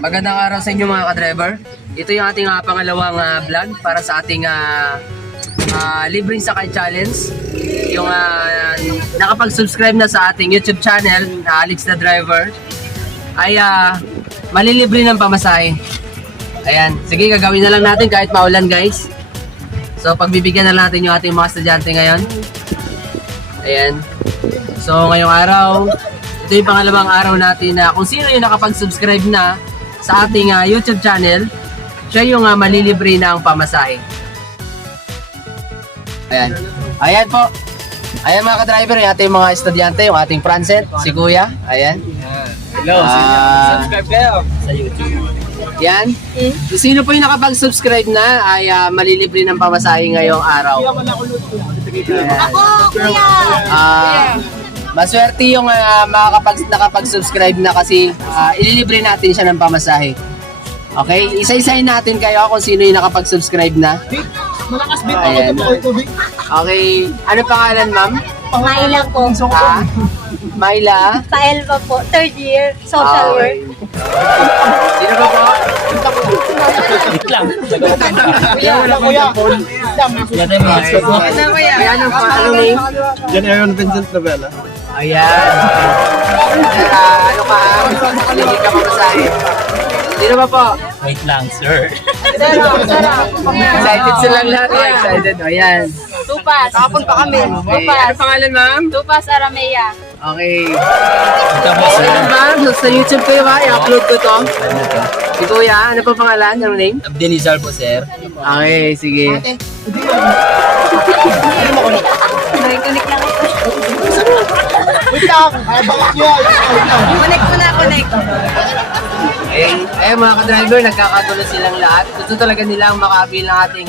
Magandang araw sa inyo mga ka-driver. Ito yung ating pangalawang vlog para sa ating libreng sakay challenge. Yung nakapag-subscribe na sa ating YouTube channel na Alex the Driver ay malilibre ng pamasahe. Ayan, sige gagawin na lang natin kahit maulan guys. So pagbibigyan na natin yung ating mga estudyante ngayon. Ayan. So ngayong araw, ito yung pangalawang araw natin na kung sino yung nakapag-subscribe na sa ating YouTube channel, siya yung malilibre ng pamasahe. Ayan. Ayan po. Ayan mga ka-driver, yung ating mga estudyante, yung ating Francet, si Kuya. Ayan. Hello, subscribe kayo sa YouTube. Yan. Sino po yung nakapag-subscribe na ay malilibre ng pamasahe ngayong araw. Ako, kuya! Maswerte yung nakapag-subscribe na kasi ililibre natin siya ng pamasahe. Okay? Isa-isahin natin kayo kung sino yung nakapag-subscribe na. Malakas bit Ayan. Okay. Ano pangalan, ma'am? Maila po. Myla? Pa-L pa po. Third year, social work. Sino ba po? Wait lang. Wala kuya. Yan ay mga Ayan ang anong name? Yan Aaron Vincent Novella. Ayan. Ano ka? Hindi ka pamasahe. Sino ba po? Wait lang, sir. Excited silang lahat. Excited. Ayan. Tupas. Kapon pa kami. Okay. Ano pangalan, ma'am? Tupas Aramea. Okay. Okay lang ba? Sa YouTube kayo ba? I-upload ko to. Si Kuya, ano pa pangalan? Anong name? Abdenizar po, sir. Okay, sige. May connect lang ito. Wait lang. Ay, bakit yan? Connect mo na, connect. Eh mga ka-driver, nagkakatulo silang lahat. Gusto talaga nilang makabil ng ating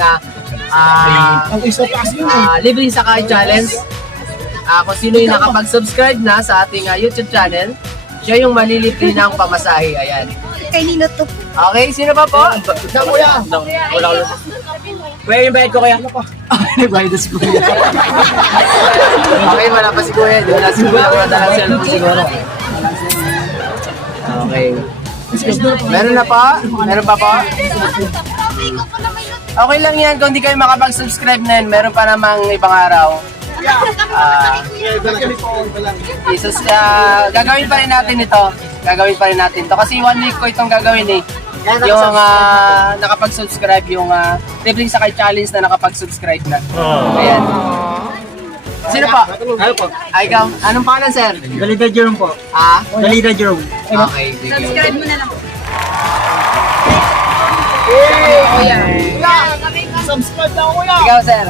Ang isa pa kasi libreng sakay challenge. Kung sino yung nakapag-subscribe na sa ating YouTube channel, siya yung malilibre ng pamasahe. Ayan. Kay Nino to. Okay, sino pa po? Ikaw, kuya. Wala ko. Kuya, yung bayad ko kaya? Nagbayad si Kuya. Okay, wala pa si Kuya. Di wala si Kuya. Wala lang cellphone siguro. Okay. Meron na po? Meron pa po? Okay lang yan. Kung di kayo makapag-subscribe na yun, meron pa namang ibang araw. Jesus, gagawin pa rin natin ito. Gagawin pa rin natin ito. Kasi 1 week ko itong gagawin eh. Yung nakapag-subscribe, yung libreng sakay challenge na nakapag-subscribe na. Ayan. Sino po? Ano po? Ikaw. Anong pangalan, sir? Dalida Jerome po. Dalida Jerome. Okay, sige. Subscribe mo na lang. Subscribe na ako, kuya. Ikaw, sir.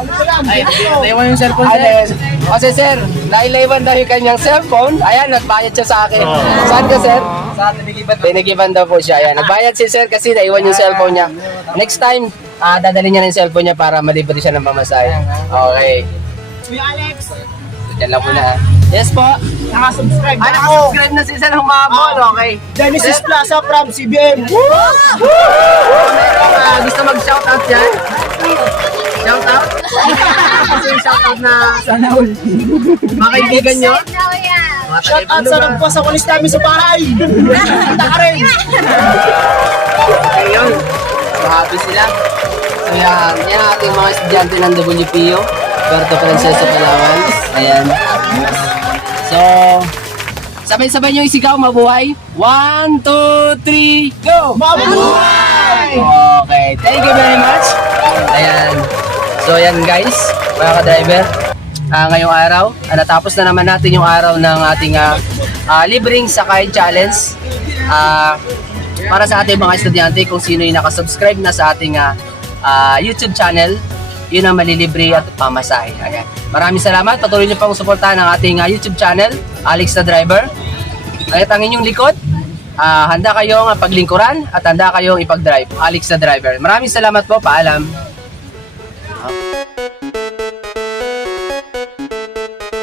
Ay, naiwan yung cellphone, Ayan. Kasi sir, nailaywan daw yung kanyang cellphone. Ayan, nagbayad siya sa akin. Saan ka, sir? Sa Tinigiban. Binigiban daw po siya. Ayan, nagbayad si sir kasi naiwan yung cellphone niya. Next time, dadalhin niya ng cellphone niya para malibre siya ng pamasahe. Okay. Kuya Alex. Diyan lang muna. Yes po. Nakasubscribe na ako. Nakasubscribe na si sir humabol. Okay. Genesis Plaza from CBM. Merong gusto mag-shoutout dyan? Shoutout? Kasi yung shoutout na Sana all. mga kaibigan nyo. Mga Shout out sa nagpas sa walis namin sa bahay. Kita ka rin. Ayun. So happy sila. So yan. Yan ang ating mga estudyante ng WPO. Puerto Princesa, Palawan. Ayan. So, sabay-sabay nyo isigaw, mabuhay. 1, 2, 3, go! Mabuhay! Okay, thank you very much. Ayan. So, ayan guys, mga ka-driver. Ngayong araw, natapos na naman natin yung araw ng ating libreng sakay challenge. Para sa ating mga estudyante, kung sino yung nakasubscribe na sa ating YouTube channel, yun ang malilibre at pamasahe. Ayan. Maraming salamat. Patuloy niyo pang suportahan ang ating YouTube channel, Alex the Driver. At ang inyong likod, handa kayong paglingkuran at handa kayong ipag-drive, Alex the Driver. Maraming salamat po. Paalam.